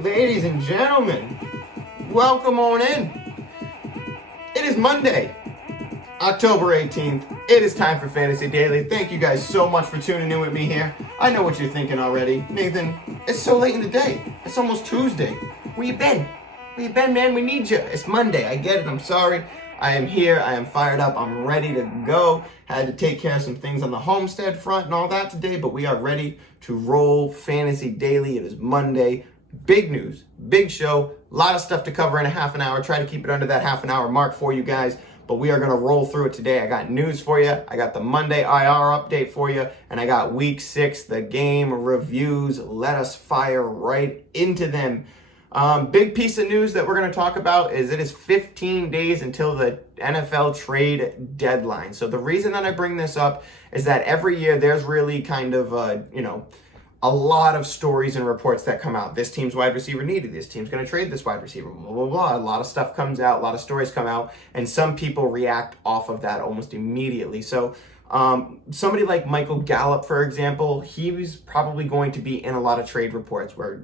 Ladies and gentlemen, welcome on in. It is Monday, October 18th. It is time for Fantasy Daily. Thank you guys so much for tuning in with me here. I know what you're thinking already. Nathan, it's so late in the day. It's almost Tuesday. Where you been? Where you been, man? We need you. It's Monday. I get it. I'm sorry. I am here. I am fired up. I'm ready to go. Had to take care of some things on the homestead front and all that today, but we are ready to roll Fantasy Daily. It is Monday. Big news, big show, a lot of stuff to cover in a half an hour. Try to keep it under that half an hour mark for you guys, but we are going to roll through it today. I got news for you. I got the Monday IR update for you, and I got week 6, the game reviews. Let us fire right into them. Big piece of news that we're going to talk about is it is 15 days until the NFL trade deadline. So the reason that I bring this up is that every year there's really kind of, a lot of stories and reports that come out. This team's wide receiver needed. This team's going to trade this wide receiver, blah, blah, blah. A lot of stuff comes out, a lot of stories come out, and some people react off of that almost immediately. So somebody like Michael Gallup, for example, he was probably going to be in a lot of trade reports where,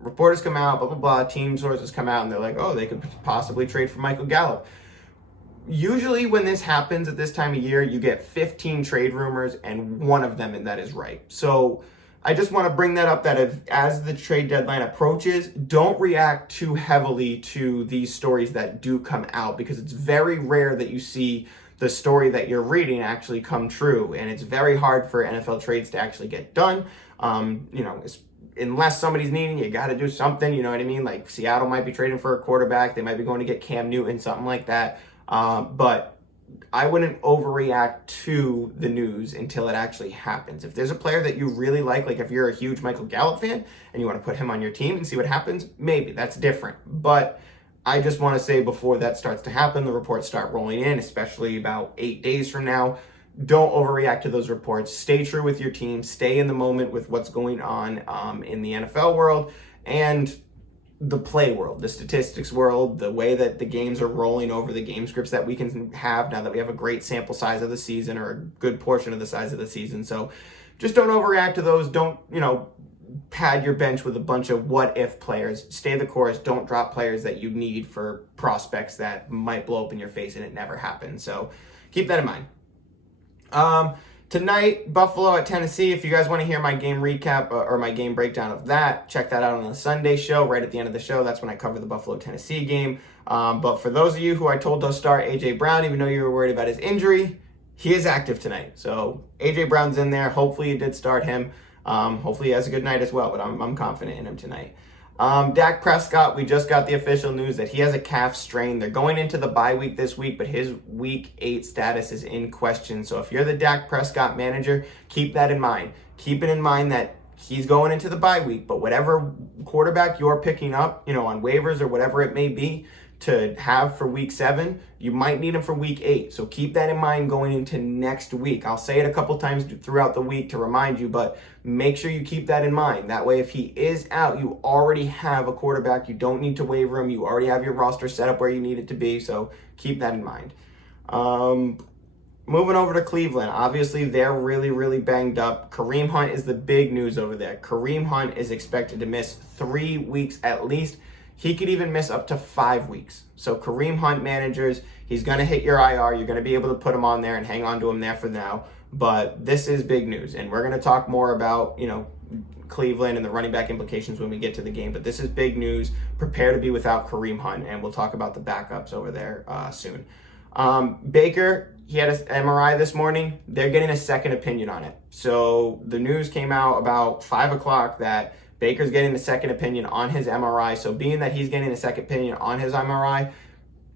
reporters come out, blah, blah, blah, team sources come out, and they're like, oh, they could possibly trade for Michael Gallup. Usually when this happens at this time of year, you get 15 trade rumors, and one of them, and that is right. So I just want to bring that up, that as the trade deadline approaches, don't react too heavily to these stories that do come out, because it's very rare that you see the story that you're reading actually come true, and it's very hard for NFL trades to actually get done. Unless somebody's needing, you got to do something, you know what I mean? Like Seattle might be trading for a quarterback. They might be going to get Cam Newton, something like that. But I wouldn't overreact to the news until it actually happens. If there's a player that you really like if you're a huge Michael Gallup fan and you want to put him on your team and see what happens, maybe that's different. But I just want to say before that starts to happen, the reports start rolling in, especially about 8 days from now. Don't overreact to those reports. Stay true with your team. Stay in the moment with what's going on in the NFL world and the play world, the statistics world, the way that the games are rolling over, the game scripts that we can have now that we have a great sample size of the season, or a good portion of the size of the season. So just don't overreact to those. Don't, pad your bench with a bunch of what-if players. Stay the course. Don't drop players that you need for prospects that might blow up in your face and it never happens. So keep that in mind. Tonight, Buffalo at Tennessee. If you guys want to hear my game recap or my game breakdown of that, check that out on the Sunday show. Right at the end of the show, that's when I cover the Buffalo-Tennessee game. But for those of you who I told to start A.J. Brown, even though you were worried about his injury, he is active tonight. So A.J. Brown's in there. Hopefully you did start him. Hopefully he has a good night as well, but I'm confident in him tonight. Dak Prescott, we just got the official news that he has a calf strain. They're going into the bye week this week, but his week 8 status is in question. So if you're the Dak Prescott manager, keep that in mind. Keep it in mind that he's going into the bye week, but whatever quarterback you're picking up, on waivers or whatever it may be to have for week 7, you might need him for week 8. So keep that in mind going into next week. I'll say it a couple times throughout the week to remind you, but make sure you keep that in mind. That way, if he is out, you already have a quarterback. You don't need to waiver him. You already have your roster set up where you need it to be. So keep that in mind. Moving over to Cleveland. Obviously, they're really, really banged up. Kareem Hunt is the big news over there. Kareem Hunt is expected to miss 3 weeks at least. He could even miss up to 5 weeks. So Kareem Hunt managers, he's going to hit your IR. You're going to be able to put him on there and hang on to him there for now. But this is big news. And we're going to talk more about, Cleveland and the running back implications when we get to the game. But this is big news. Prepare to be without Kareem Hunt. And we'll talk about the backups over there soon. Baker, he had an MRI this morning. They're getting a second opinion on it. So the news came out about 5 o'clock that Baker's getting the second opinion on his MRI. So being that he's getting a second opinion on his MRI,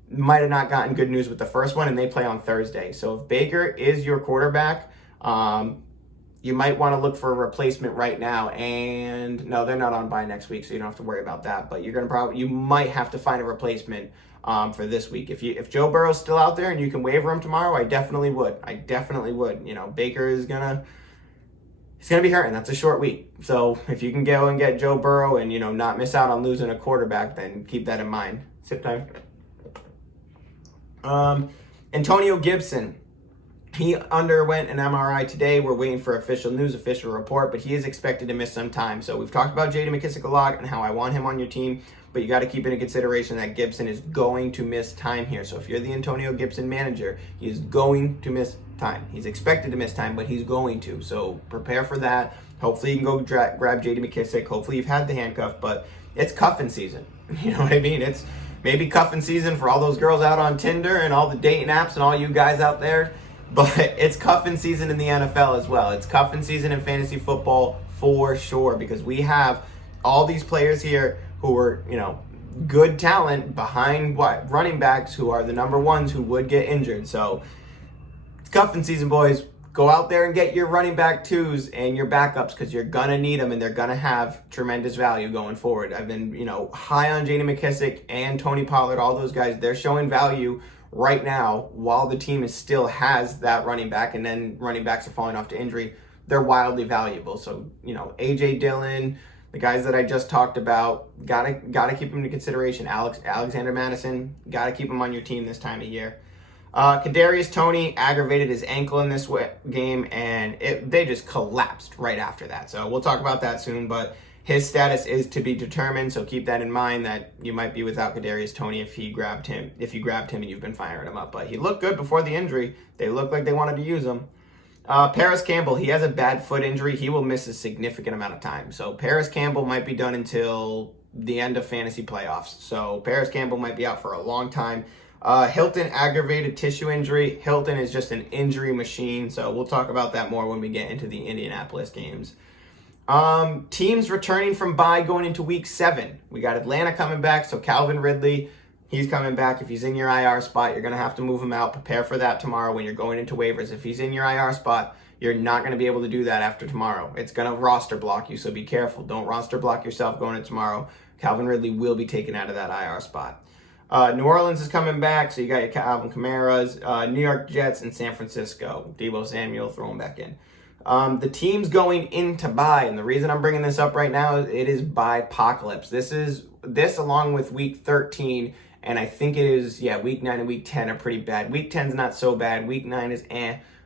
might have not gotten good news with the first one, and they play on Thursday. So if Baker is your quarterback, you might want to look for a replacement right now. And no, they're not on bye next week, so you don't have to worry about that. But you might have to find a replacement for this week. If Joe Burrow's still out there and you can waiver him tomorrow, I definitely would. Baker is he's going to be hurting. That's a short week. So if you can go and get Joe Burrow and, not miss out on losing a quarterback, then keep that in mind. Sip time. Antonio Gibson. He underwent an MRI today. We're waiting for official news, official report, but he is expected to miss some time. So we've talked about J.D. McKissic a lot and how I want him on your team, but you got to keep into consideration that Gibson is going to miss time here. So if you're the Antonio Gibson manager, he is going to miss time. He's expected to miss time, but he's going to. So prepare for that. Hopefully you can go grab J.D. McKissic. Hopefully you've had the handcuff, but it's cuffing season. You know what I mean? It's maybe cuffing season for all those girls out on Tinder and all the dating apps and all you guys out there. But it's cuffing season in the NFL as well. It's cuffing season in fantasy football for sure, because we have all these players here who are, good talent behind running backs who are the number ones who would get injured. So it's cuffing season, boys. Go out there and get your running back twos and your backups, because you're going to need them and they're going to have tremendous value going forward. I've been, high on J.D. McKissic and Tony Pollard, all those guys. They're showing value right now while the team still has that running back, and then running backs are falling off to injury. They're wildly valuable. So, A.J. Dillon, the guys that I just talked about, gotta keep them into consideration. Alexander Madison, gotta keep him on your team this time of year. Kadarius Toney aggravated his ankle in this game, and they just collapsed right after that. So we'll talk about that soon, but his status is to be determined, so keep that in mind that you might be without Kadarius Toney if you grabbed him and you've been firing him up. But he looked good before the injury. They looked like they wanted to use him. Paris Campbell, he has a bad foot injury. He will miss a significant amount of time. So Paris Campbell might be done until the end of fantasy playoffs. So Paris Campbell might be out for a long time. Hilton, aggravated tissue injury. Hilton is just an injury machine, so we'll talk about that more when we get into the Indianapolis games. Teams returning from bye going into week 7. We got Atlanta coming back, so Calvin Ridley, he's coming back. If he's in your IR spot, you're going to have to move him out. Prepare for that tomorrow when you're going into waivers. If he's in your IR spot, you're not going to be able to do that after tomorrow. It's going to roster block you, so be careful. Don't roster block yourself going into tomorrow. Calvin Ridley will be taken out of that IR spot. New Orleans is coming back, so you got your Calvin Kamara's, New York Jets, and San Francisco. Deebo Samuel, throw him back in. The teams going into bye, and the reason I'm bringing this up right now is it is bye-pocalypse. This along with week 13, and I think it is, week 9 and week 10 are pretty bad. Week 10 is not so bad. Week 9 is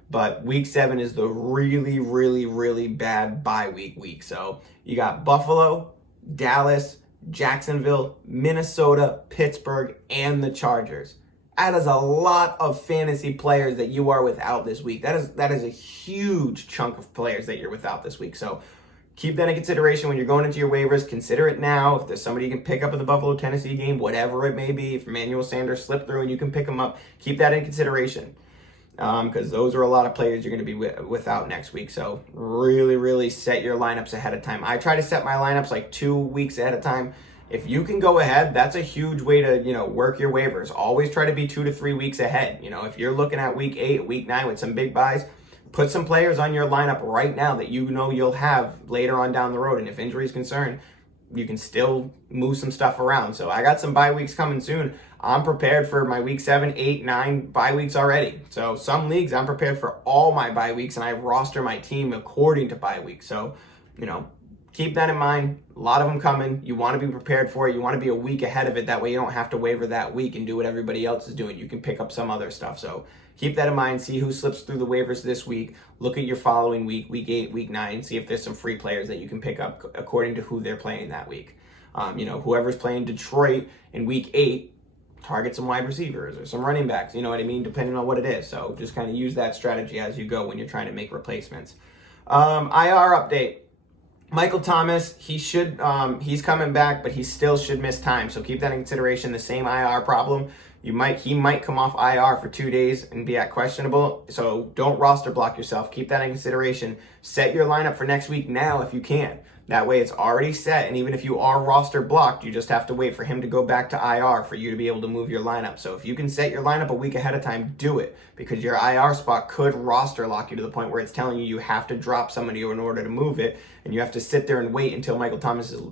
but week 7 is the really, really, really bad bye week. So you got Buffalo, Dallas, Jacksonville, Minnesota, Pittsburgh, and the Chargers. That is a lot of fantasy players that you are without this week. That is a huge chunk of players that you're without this week. So keep that in consideration when you're going into your waivers. Consider it now. If there's somebody you can pick up in the Buffalo-Tennessee game, whatever it may be, if Emmanuel Sanders slipped through and you can pick him up, keep that in consideration. Because those are a lot of players you're going to be without next week. So really, really set your lineups ahead of time. I try to set my lineups like 2 weeks ahead of time. If you can go ahead, that's a huge way to, work your waivers. Always try to be 2 to 3 weeks ahead. If you're looking at week 8, week 9 with some big buys, put some players on your lineup right now that you'll have later on down the road. And if injury is concerned, you can still move some stuff around. So I got some bye weeks coming soon. I'm prepared for my week 7, 8, 9 bye weeks already. So some leagues, I'm prepared for all my bye weeks, and I roster my team according to bye weeks. So, keep that in mind. A lot of them coming. You want to be prepared for it. You want to be a week ahead of it. That way you don't have to waiver that week and do what everybody else is doing. You can pick up some other stuff. So keep that in mind. See who slips through the waivers this week. Look at your following week, week 8, week 9. See if there's some free players that you can pick up according to who they're playing that week. Whoever's playing Detroit in week 8, target some wide receivers or some running backs, you know what I mean, depending on what it is. So just kind of use that strategy as you go when you're trying to make replacements. IR update. Michael Thomas, he's coming back, but he still should miss time. So keep that in consideration. The same IR problem. He might come off IR for 2 days and be at questionable. So don't roster block yourself. Keep that in consideration. Set your lineup for next week now if you can. That way it's already set, and even if you are roster blocked, you just have to wait for him to go back to IR for you to be able to move your lineup. So if you can set your lineup a week ahead of time, do it, because your IR spot could roster lock you to the point where it's telling you have to drop somebody in order to move it, and you have to sit there and wait until Michael Thomas is,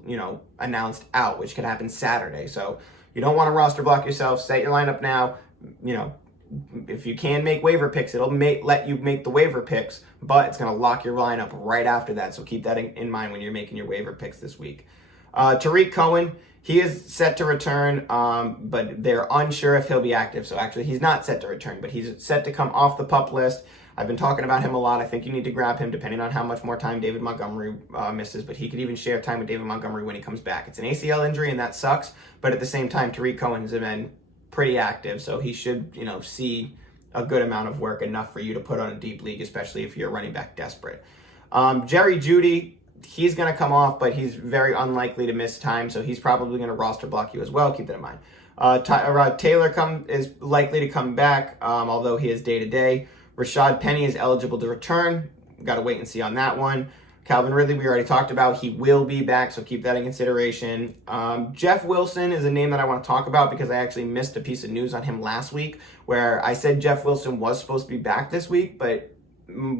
announced out, which could happen Saturday. So you don't want to roster block yourself. Set your lineup now. If you can make waiver picks, it'll let you make the waiver picks, but it's going to lock your lineup right after that. So keep that in mind when you're making your waiver picks this week. Tariq Cohen, he is set to return, but they're unsure if he'll be active. So actually, he's not set to return, but he's set to come off the PUP list. I've been talking about him a lot. I think you need to grab him depending on how much more time David Montgomery misses, but he could even share time with David Montgomery when he comes back. It's an ACL injury, and that sucks, but at the same time, Tariq Cohen has been pretty active, so he should, see a good amount of work, enough for you to put on a deep league, especially if you're running back desperate. Jerry Jeudy, he's going to come off, but he's very unlikely to miss time, so he's probably going to roster block you as well. Keep that in mind. Taylor is likely to come back, although he is day-to-day. Rashad Penny is eligible to return. Got to wait and see on that one. Calvin Ridley, we already talked about. He will be back, so keep that in consideration. Jeff Wilson is a name that I want to talk about because I actually missed a piece of news on him last week where I said Jeff Wilson was supposed to be back this week, but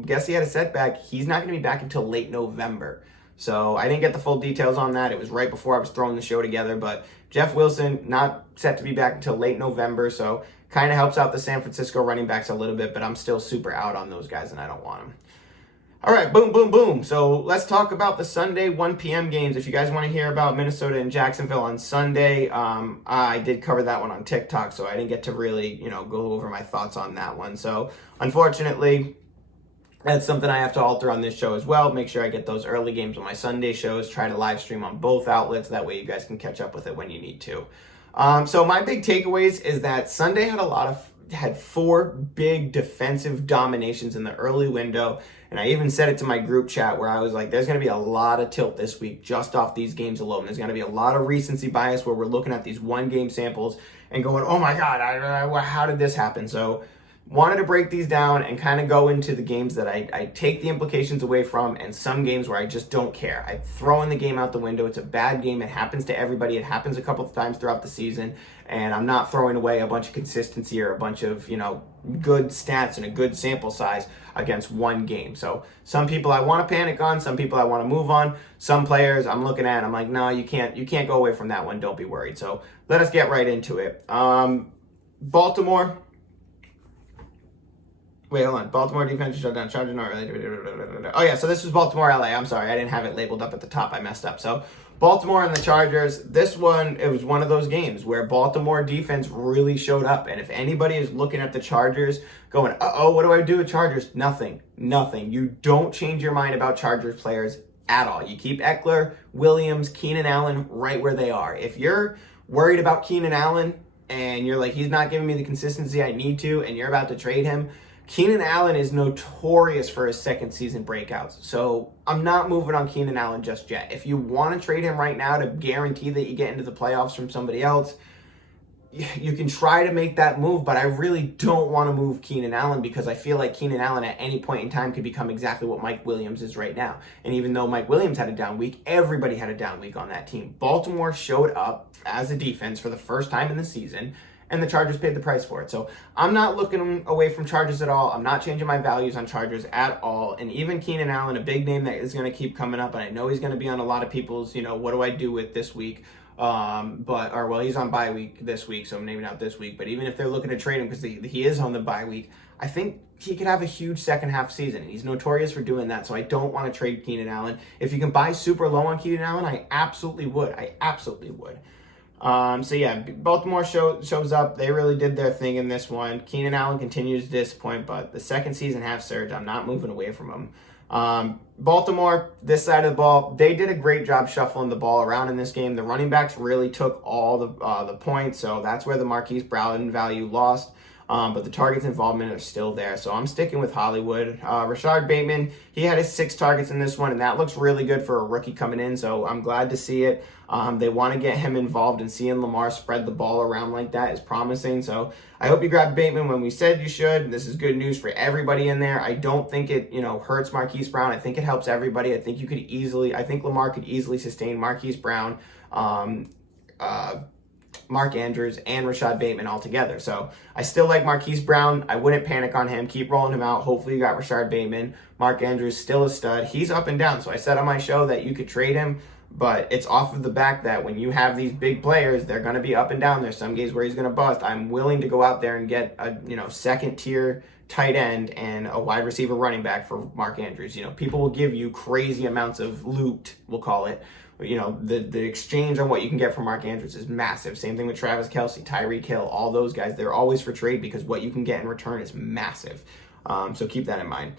guess he had a setback. He's not going to be back until late November. So I didn't get the full details on that. It was right before I was throwing the show together, but Jeff Wilson not set to be back until late November, so kind of helps out the San Francisco running backs a little bit, but I'm still super out on those guys and I don't want them. All right, boom, boom, boom. So let's talk about the Sunday 1 p.m. games. If you guys want to hear about Minnesota and Jacksonville on Sunday, I did cover that one on TikTok, so I didn't get to really, go over my thoughts on that one. So unfortunately, that's something I have to alter on this show as well. Make sure I get those early games on my Sunday shows. Try to live stream on both outlets. That way you guys can catch up with it when you need to. So my big takeaways is that Sunday had 4 big defensive dominations in the early window. And I even said it to my group chat where I was like, there's going to be a lot of tilt this week just off these games alone. There's going to be a lot of recency bias where we're looking at these 1-game samples and going, oh my God, how did this happen? So wanted to break these down and kind of go into the games that I take the implications away from and some games where I just don't care. I'm throwing the game out the window. It's a bad game. It happens to everybody. It happens a couple of times throughout the season. And I'm not throwing away a bunch of consistency or a bunch of, good stats and a good sample size against one game. So some people I want to panic on, some people I want to move on, some players I'm looking at, I'm like, no, you can't go away from that one. Don't be worried. So let us get right into it. Baltimore. Wait, hold on. Baltimore defense shutdown. Chargers not really. Oh, yeah. So this was Baltimore, LA. I'm sorry. I didn't have it labeled up at the top. I messed up. So Baltimore and the Chargers. This one, it was one of those games where Baltimore defense really showed up. And if anybody is looking at the Chargers going, uh-oh, what do I do with Chargers? Nothing. You don't change your mind about Chargers players at all. You keep Eckler, Williams, Keenan Allen right where they are. If you're worried about Keenan Allen and you're like, he's not giving me the consistency I need to, and you're about to trade him, Keenan Allen is notorious for his second season breakouts. So I'm not moving on Keenan Allen just yet. If you want to trade him right now to guarantee that you get into the playoffs from somebody else, you can try to make that move, but I really don't want to move Keenan Allen because I feel like Keenan Allen at any point in time could become exactly what Mike Williams is right now. And even though Mike Williams had a down week, everybody had a down week on that team. Baltimore showed up as a defense for the first time in the season, and the Chargers paid the price for it. So I'm not looking away from Chargers at all. I'm not changing my values on Chargers at all. And even Keenan Allen, a big name that is going to keep coming up, and I know he's going to be on a lot of people's, what do I do with this week? He's on bye week this week, so maybe not this week. But even if they're looking to trade him because he is on the bye week, I think he could have a huge second half season. And he's notorious for doing that, so I don't want to trade Keenan Allen. If you can buy super low on Keenan Allen, I absolutely would. Baltimore shows up. They really did their thing in this one. Keenan Allen continues to disappoint, but the second season half surge, I'm not moving away from him. Baltimore, this side of the ball, they did a great job shuffling the ball around in this game. The running backs really took all the points, so that's where the Marquise Brown value lost. But the targets involvement are still there. So I'm sticking with Hollywood. Rashard Bateman, he had his 6 targets in this one, and that looks really good for a rookie coming in. So I'm glad to see it. They want to get him involved, and seeing Lamar spread the ball around like that is promising. So I hope you grab Bateman when we said you should. This is good news for everybody in there. I don't think it, hurts Marquise Brown. I think it helps everybody. I think Lamar could easily sustain Marquise Brown, Mark Andrews, and Rashad Bateman all together. So I still like Marquise Brown. I wouldn't panic on him. Keep rolling him out. Hopefully you got Rashad Bateman. Mark Andrews still a stud. He's up and down. So I said on my show that you could trade him, but it's off of the back that when you have these big players, they're going to be up and down. There's some games where he's going to bust. I'm willing to go out there and get a second tier tight end and a wide receiver running back for Mark Andrews. People will give you crazy amounts of loot, we'll call it. The exchange on what you can get from Mark Andrews is massive. Same thing with Travis Kelce, Tyreek Hill, all those guys. They're always for trade because what you can get in return is massive. So keep that in mind.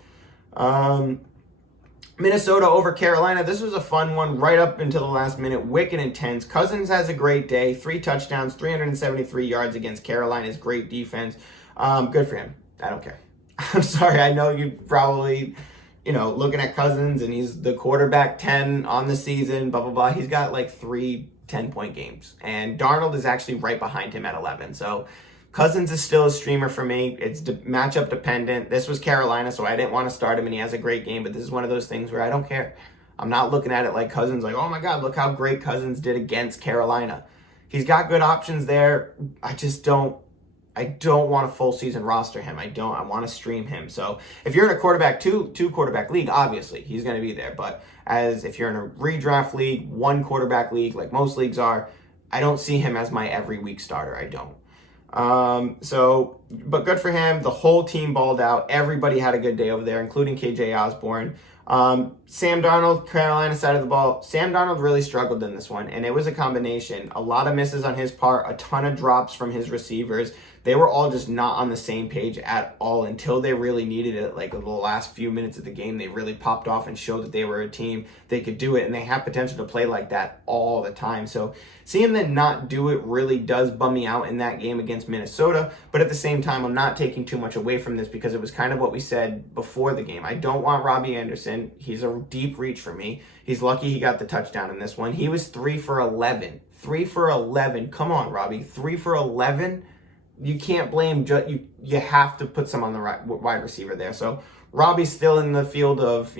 Minnesota over Carolina. This was a fun one right up until the last minute. Wicked intense. Cousins has a great day. 3 touchdowns, 373 yards against Carolina's great defense. Good for him. I don't care. I'm sorry. I know you probably, looking at Cousins and he's the quarterback 10 on the season, blah, blah, blah. He's got like 3 10-point games. And Darnold is actually right behind him at 11. So Cousins is still a streamer for me. It's matchup dependent. This was Carolina, so I didn't want to start him, and he has a great game, but this is one of those things where I don't care. I'm not looking at it like Cousins, like, oh my God, look how great Cousins did against Carolina. He's got good options there. I don't want a full season roster him. I want to stream him. So if you're in a quarterback, two quarterback league, obviously he's going to be there. But if you're in a redraft league, 1 quarterback league, like most leagues are, I don't see him as my every week starter. I don't. But good for him. The whole team balled out. Everybody had a good day over there, including KJ Osborne. Sam Darnold, Carolina side of the ball. Sam Darnold really struggled in this one, and it was a combination. A lot of misses on his part, a ton of drops from his receivers. They were all just not on the same page at all until they really needed it. Like the last few minutes of the game, they really popped off and showed that they were a team. They could do it, and they have potential to play like that all the time. So seeing them not do it really does bum me out in that game against Minnesota. But at the same time, I'm not taking too much away from this because it was kind of what we said before the game. I don't want Robbie Anderson. He's a deep reach for me. He's lucky he got the touchdown in this one. He was 3 for 11. 3 for 11. Come on, Robbie. 3 for 11? You can't blame, you have to put some on the wide receiver there. So Robbie's still in the field of,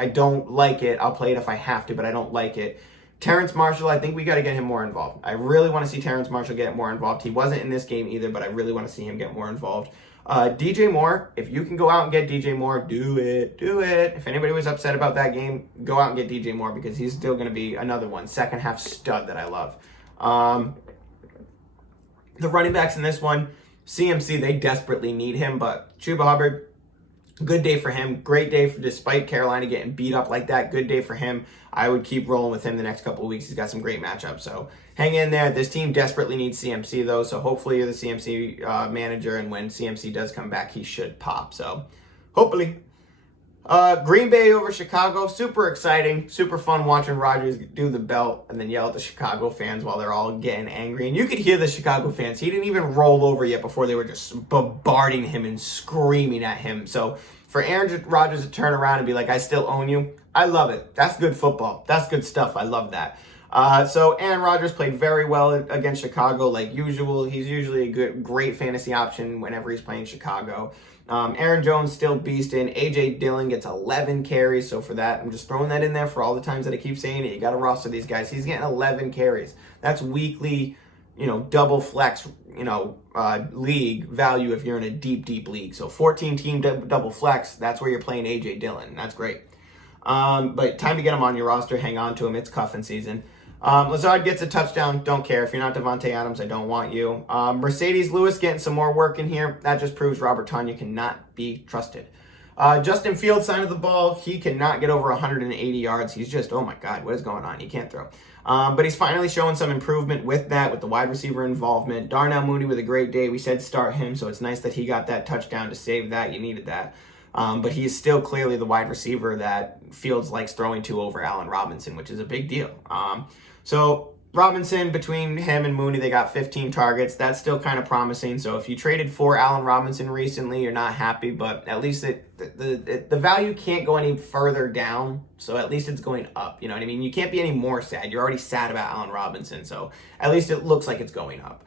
I don't like it. I'll play it if I have to, but I don't like it. Terrence Marshall, I think we got to get him more involved. I really want to see Terrence Marshall get more involved. He wasn't in this game either, but I really want to see him get more involved. DJ Moore, if you can go out and get DJ Moore, do it. Do it. If anybody was upset about that game, go out and get DJ Moore because he's still going to be another one. Second half stud that I love. The running backs in this one, CMC, they desperately need him, but Chuba Hubbard, good day for him. Great day despite Carolina getting beat up like that. Good day for him. I would keep rolling with him the next couple of weeks. He's got some great matchups, so hang in there. This team desperately needs CMC, though, so hopefully you're the CMC manager, and when CMC does come back, he should pop, so hopefully. Green Bay over Chicago, super exciting, super fun watching Rodgers do the belt and then yell at the Chicago fans while they're all getting angry. And you could hear the Chicago fans. He didn't even roll over yet before they were just bombarding him and screaming at him. So for Aaron Rodgers to turn around and be like, I still own you, I love it. That's good football. That's good stuff. I love that. So Aaron Rodgers played very well against Chicago like usual. He's usually a great fantasy option whenever he's playing Chicago. Aaron Jones still beasting. A.J. Dillon gets 11 carries. So for that, I'm just throwing that in there for all the times that I keep saying it. You got to roster these guys. He's getting 11 carries. That's weekly, double flex, league value if you're in a deep, deep league. So 14 team double flex, that's where you're playing A.J. Dillon. That's great. But time to get him on your roster. Hang on to him. It's cuffing season. Lazard gets a touchdown. Don't care. If you're not Devontae Adams, I don't want you. Mercedes Lewis getting some more work in here. That just proves Robert Tonyan cannot be trusted. Justin Fields side of the ball, he cannot get over 180 yards. He's just, oh my God, what is going on? He can't throw. But he's finally showing some improvement with that, with the wide receiver involvement. Darnell Mooney with a great day. We said start him, so it's nice that he got that touchdown to save that. You needed that. But he's still clearly the wide receiver that Fields likes throwing to over Allen Robinson, which is a big deal. So Robinson, between him and Mooney, they got 15 targets. That's still kind of promising. So if you traded for Allen Robinson recently, you're not happy, but at least the value can't go any further down. So at least it's going up. You know what I mean? You can't be any more sad. You're already sad about Allen Robinson. So at least it looks like it's going up.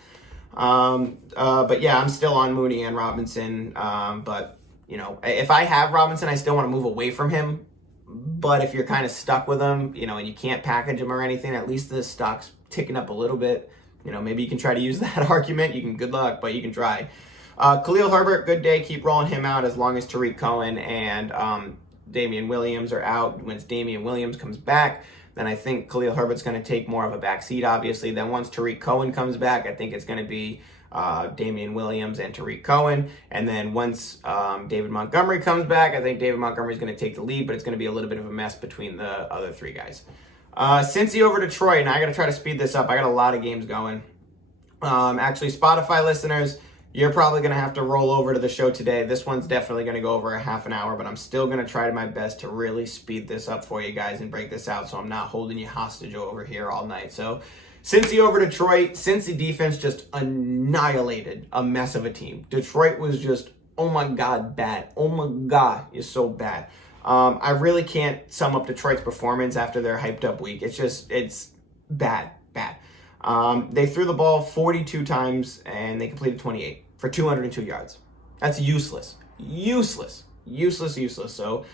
But yeah, I'm still on Mooney and Robinson. But if I have Robinson, I still want to move away from him. But if you're kind of stuck with him, and you can't package him or anything, at least the stock's ticking up a little bit. Maybe you can try to use that argument. Good luck, but you can try. Khalil Herbert, good day. Keep rolling him out as long as Tariq Cohen and Damian Williams are out. Once Damian Williams comes back, then I think Khalil Herbert's going to take more of a back seat, obviously. Then once Tariq Cohen comes back, I think it's going to be Damian Williams and Tariq Cohen. And then once David Montgomery comes back, I think David Montgomery's going to take the lead, but it's going to be a little bit of a mess between the other three guys. Cincy over Detroit. Now I got to try to speed this up. I got a lot of games going. Actually, Spotify listeners, you're probably going to have to roll over to the show today. This one's definitely going to go over a half an hour, but I'm still going to try my best to really speed this up for you guys and break this out so I'm not holding you hostage over here all night. So, Cincy over Detroit. Cincy defense just annihilated a mess of a team. Detroit was just, oh my God, bad. Oh my God, you're so bad. I really can't sum up Detroit's performance after their hyped up week. It's bad. They threw the ball 42 times and they completed 28 for 202 yards. That's useless. So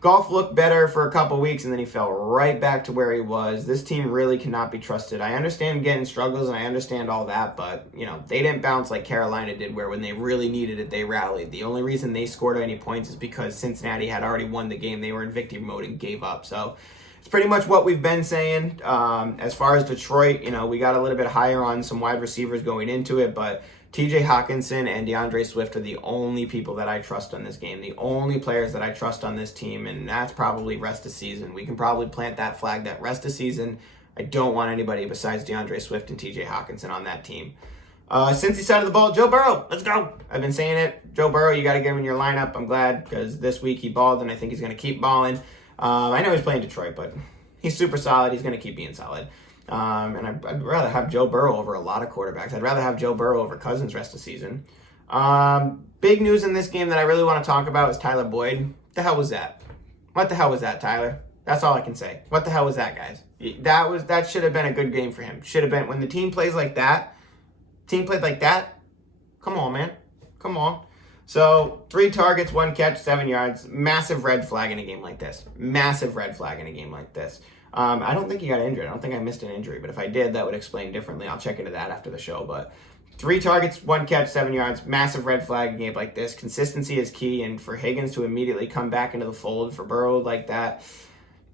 Goff looked better for a couple weeks and then he fell right back to where he was. This team really cannot be trusted. I understand getting struggles and I understand all that, but they didn't bounce like Carolina did where when they really needed it, they rallied. The only reason they scored any points is because Cincinnati had already won the game. They were in victory mode and gave up. So it's pretty much what we've been saying. As far as Detroit, we got a little bit higher on some wide receivers going into it, but TJ Hawkinson and DeAndre Swift are the only people that I trust on this game, the only players that I trust on this team, and that's probably rest of season. We can probably plant that flag that rest of season, I don't want anybody besides DeAndre Swift and TJ Hawkinson on that team. Cincy side of the ball, Joe Burrow, let's go. I've been saying it. Joe Burrow, you got to get him in your lineup. I'm glad because this week he balled, and I think he's going to keep balling. I know he's playing Detroit, but he's super solid. He's going to keep being solid. And I'd rather have Joe Burrow over a lot of quarterbacks. I'd rather have Joe Burrow over Cousins rest of the season. Big news in this game that I really want to talk about is Tyler Boyd. What the hell was that? What the hell was that, Tyler? That's all I can say. What the hell was that, guys? That should have been a good game for him. Should have been. When the team plays like that, come on, man. Come on. So, 3 targets, 1 catch, 7 yards. Massive red flag in a game like this. I don't think he got injured. I don't think I missed an injury, but if I did, that would explain differently. I'll check into that after the show. But 3 targets, 1 catch, 7 yards, massive red flag in a game like this. Consistency is key, and for Higgins to immediately come back into the fold for Burrow like that,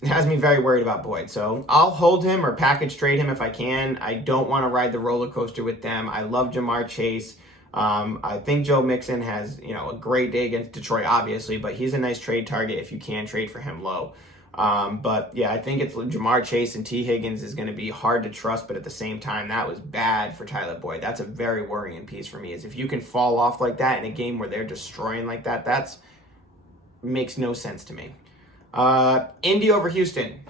it has me very worried about Boyd. So I'll hold him or package trade him if I can. I don't want to ride the roller coaster with them. I love Jamar Chase. I think Joe Mixon has, a great day against Detroit, obviously, but he's a nice trade target if you can trade for him low. But yeah, I think it's Jamar Chase and T. Higgins is going to be hard to trust, but at the same time, that was bad for Tyler Boyd. That's a very worrying piece for me, is if you can fall off like that in a game where they're destroying like that, that's makes no sense to me. Indy over Houston.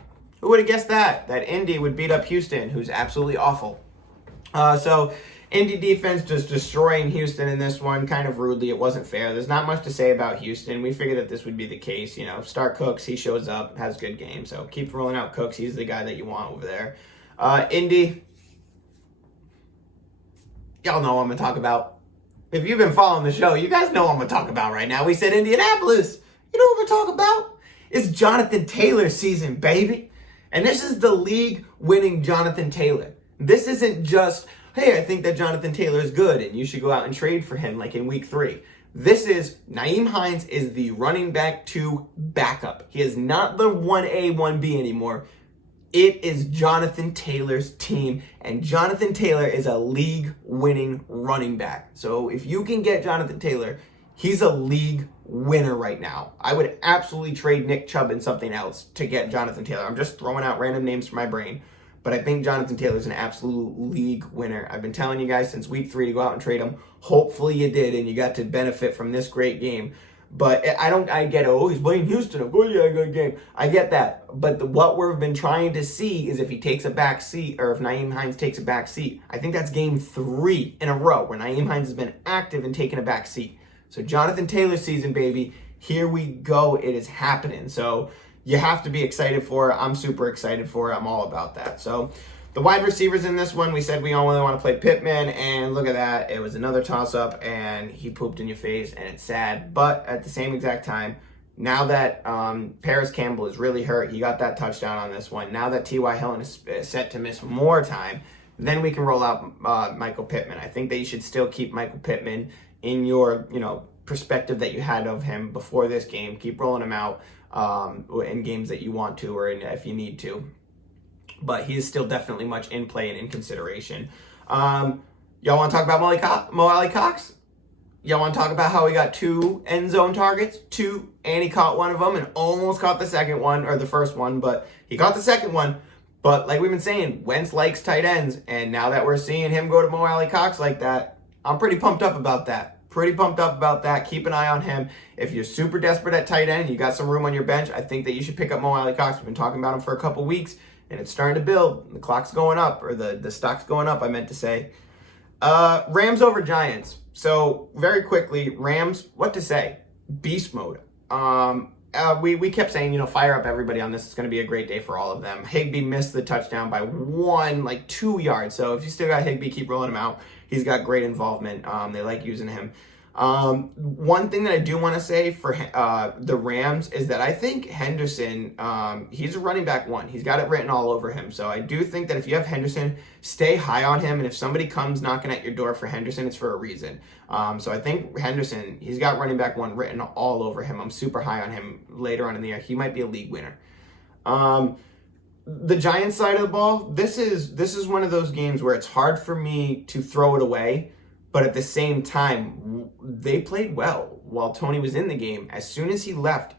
Who would have guessed that Indy would beat up Houston, who's absolutely awful. So Indy defense just destroying Houston in this one, kind of rudely. It wasn't fair. There's not much to say about Houston. We figured that this would be the case. Start Cooks. He shows up, has a good game. So keep rolling out Cooks. He's the guy that you want over there. Indy. Y'all know what I'm going to talk about. If you've been following the show, you guys know what I'm going to talk about right now. We said Indianapolis. You know what we're talking about? It's Jonathan Taylor season, baby. And this is the league-winning Jonathan Taylor. This isn't just, hey, I think that Jonathan Taylor is good and you should go out and trade for him like in week 3. This is, Nyheim Hines is the running back 2 backup. He is not the 1A, 1B anymore. It is Jonathan Taylor's team, and Jonathan Taylor is a league-winning running back. So if you can get Jonathan Taylor, he's a league winner right now. I would absolutely trade Nick Chubb and something else to get Jonathan Taylor. I'm just throwing out random names from my brain. But I think Jonathan Taylor's an absolute league winner. I've been telling you guys since week 3 to go out and trade him. Hopefully you did, and you got to benefit from this great game. But I get, he's playing Houston. Of course, yeah, good game. I get that. But what we've been trying to see is if he takes a back seat, or if Nyheim Hines takes a back seat. I think that's game 3 in a row where Nyheim Hines has been active and taking a back seat. So Jonathan Taylor season, baby. Here we go. It is happening. So you have to be excited for it. I'm super excited for it. I'm all about that. So the wide receivers in this one, we said we only want to play Pittman, and look at that. It was another toss-up, and he pooped in your face, and it's sad. But at the same exact time, now that Paris Campbell is really hurt, he got that touchdown on this one. Now that T.Y. Hilton is set to miss more time, then we can roll out Michael Pittman. I think that you should still keep Michael Pittman in your perspective that you had of him before this game. Keep rolling him out in games that you want to, or if you need to. But he is still definitely much in play and in consideration. Y'all want to talk about Mo Alley Cox? Y'all want to talk about how he got 2 end zone targets? 2, and he caught one of them and almost caught the second one, or the first one, but he caught the second one. But like we've been saying, Wentz likes tight ends, and now that we're seeing him go to Mo Alley Cox like that, I'm pretty pumped up about that. Keep an eye on him. If you're super desperate at tight end and you got some room on your bench, I think that you should pick up Mo Alley-Cox. We've been talking about him for a couple weeks, and it's starting to build. The clock's going up, or the stock's going up, I meant to say. Rams over Giants. So, very quickly, Rams, what to say? Beast mode. We kept saying, fire up everybody on this. It's going to be a great day for all of them. Higbee missed the touchdown by 2 yards. So if you still got Higbee, keep rolling him out. He's got great involvement. They like using him. One thing that I do want to say for the Rams is that I think Henderson, he's a running back one. He's got it written all over him. So I do think that if you have Henderson, stay high on him. And if somebody comes knocking at your door for Henderson, it's for a reason. So I think Henderson, he's got running back one written all over him. I'm super high on him later on in the year. He might be a league winner. The Giants side of the ball, this is one of those games where it's hard for me to throw it away. But at the same time, they played well while Tony was in the game. As soon as he left,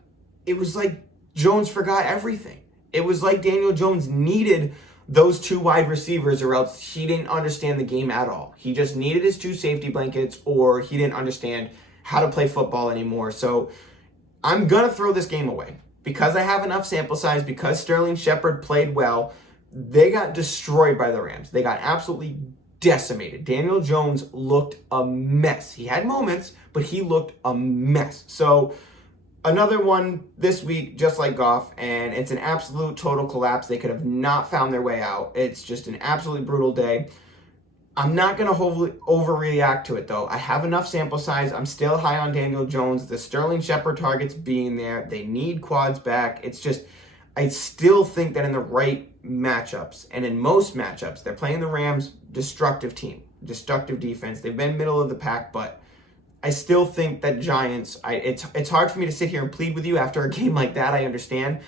it was like Jones forgot everything. It was like Daniel Jones needed those 2 wide receivers, or else he didn't understand the game at all. He just needed his 2 safety blankets, or he didn't understand how to play football anymore. So I'm going to throw this game away. Because I have enough sample size, because Sterling Shepard played well, they got destroyed by the Rams. They got absolutely decimated. Daniel Jones looked a mess. He had moments, but he looked a mess. So another one this week, just like Goff, and it's an absolute total collapse. They could have not found their way out. It's just an absolutely brutal day. I'm not going to overreact to it, though. I have enough sample size. I'm still high on Daniel Jones. The Sterling Shepard targets being there. They need quads back. It's just, I still think that in the right matchups, and in most matchups, they're playing the Rams, destructive team, destructive defense. They've been middle of the pack, but I still think that Giants, it's hard for me to sit here and plead with you after a game like that, I understand,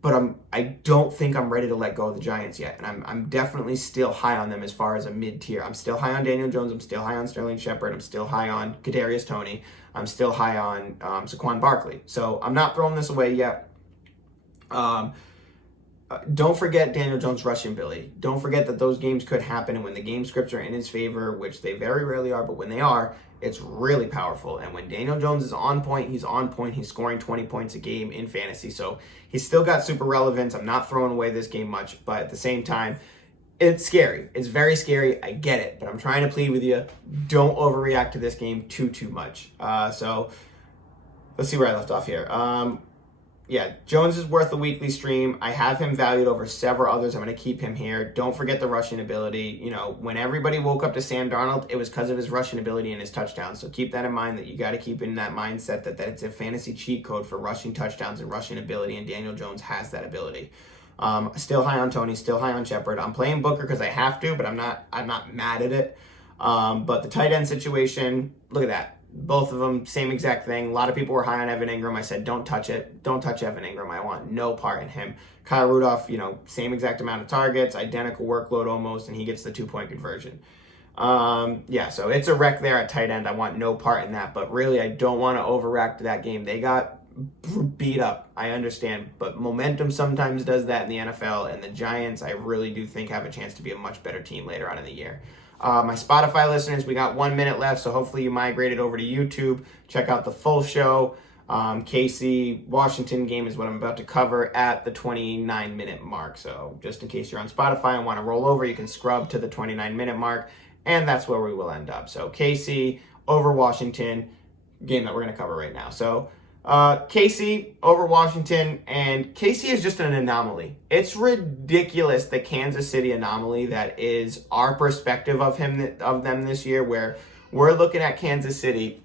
but I don't think I'm ready to let go of the Giants yet, and I'm definitely still high on them as far as a mid-tier. I'm still high on Daniel Jones, I'm still high on Sterling Shepard, I'm still high on Kadarius Toney, I'm still high on Saquon Barkley, so I'm not throwing this away yet. Don't forget Daniel Jones' rushing ability. Don't forget that those games could happen, and when the game scripts are in his favor, which they very rarely are, but when they are, it's really powerful. And when Daniel Jones is on point, he's on point. He's scoring 20 points a game in fantasy, so he's still got super relevance. I'm not throwing away this game much, but at the same time, it's scary. It's very scary. I get it, but I'm trying to plead with you. Don't overreact to this game too much. So let's see where I left off here. Yeah, Jones is worth a weekly stream. I have him valued over several others. I'm going to keep him here. Don't forget the rushing ability. When everybody woke up to Sam Darnold, it was because of his rushing ability and his touchdowns. So keep that in mind, that you got to keep in that mindset that it's a fantasy cheat code for rushing touchdowns and rushing ability, and Daniel Jones has that ability. Still high on Toney, still high on Shepard. I'm playing Booker because I have to, but I'm not mad at it. But the tight end situation, look at that. Both of them, same exact thing. A lot of people were high on Evan Ingram. I said, don't touch it. Don't touch Evan Ingram. I want no part in him. Kyle Rudolph, same exact amount of targets, identical workload almost, and he gets the 2-point conversion. So it's a wreck there at tight end. I want no part in that, but really I don't want to overreact to that game. They got beat up, I understand, but momentum sometimes does that in the NFL, and the Giants, I really do think, have a chance to be a much better team later on in the year. My Spotify listeners, we got 1 minute left, so hopefully you migrated over to YouTube. Check out the full show. KC Washington game is what I'm about to cover at the 29-minute mark. So just in case you're on Spotify and want to roll over, you can scrub to the 29-minute mark, and that's where we will end up. So KC over Washington, game that we're going to cover right now. So KC over Washington, and KC is just an anomaly. It's ridiculous, the Kansas City anomaly that is our perspective of them this year, where we're looking at Kansas City